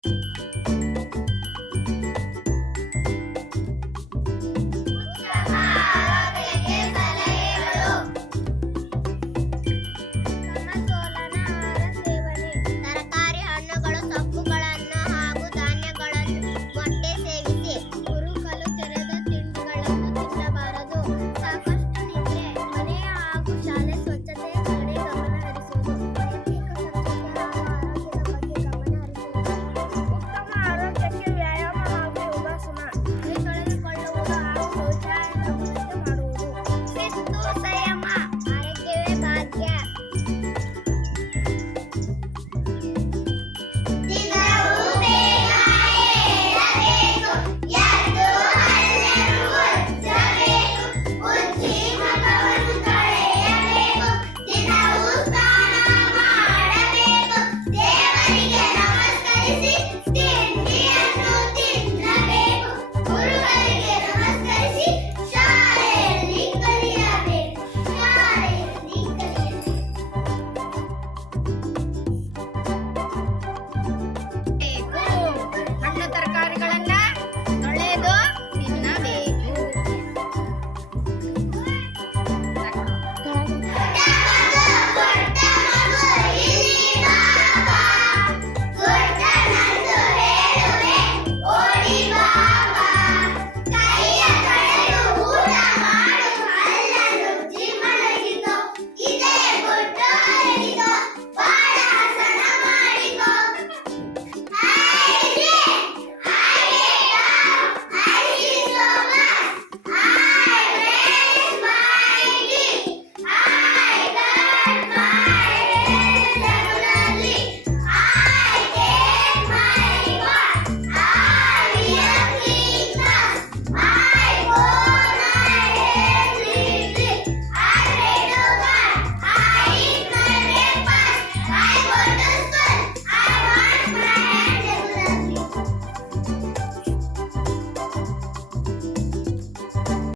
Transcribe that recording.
ಆರೋಗ್ಯಕ್ಕೆ ಸಲಹೆಗಳು. ಸಮತೋಲನ ಆಹಾರ ಸೇವನೆ. ತರಕಾರಿ, ಹಣ್ಣುಗಳು, ಸೊಪ್ಪುಗಳನ್ನು ಹಾಗೂ ಧಾನ್ಯಗಳನ್ನು ಮೊಟ್ಟೆ ಸೇವಿಸಿ. ಕುರುಕಲು ತೆರೆದ ತಿಂಡಿಗಳನ್ನು ತಿನ್ನಬಾರದು. ಸಾಕಷ್ಟು ನಿದ್ರೆ. ಮನೆಯ ಹಾಗೂ ಶಾಲೆ ಸ್ವಚ್ಛತೆಯ ಕಡೆ ಗಮನ ಹರಿಸುವುದು. ವೈಯಕ್ತಿಕ ಸ್ವಚ್ಛತೆ ಹಾಗೂ ಆರೋಗ್ಯದ ಬಗ್ಗೆ ಗಮನ ಹರಿಸುವುದು. ಉತ್ತಮ ಆರೋಗ್ಯಕ್ಕೆ ವ್ಯಾಯಾಮ ಹಾಗೂ ಯೋಗಾಸನ. ಕೈ ತೊಳೆದುಕೊಳ್ಳುವುದು ಹಾಗೂ ಶೌಚಾಲಯದ ಬಳಕೆ ಮಾಡುವುದು. ಶಿಸ್ತು, ಸಂಯಮ. ಆರೋಗ್ಯವೇ ಭಾಗ್ಯ. ದಿನವೂ ಬೇಗ ಏಳಬೇಕು, ಎದ್ದು ಹಲ್ಲನ್ನು ಉಜ್ಜಬೇಕು, ಉಜ್ಜಿ ಮುಖವನ್ನು ತೊಳೆಯಬೇಕು, ದಿನವೂ ಸ್ನಾನ ಮಾಡಬೇಕು, ದೇವರಿಗೆ ನಮಸ್ಕರಿಸಿ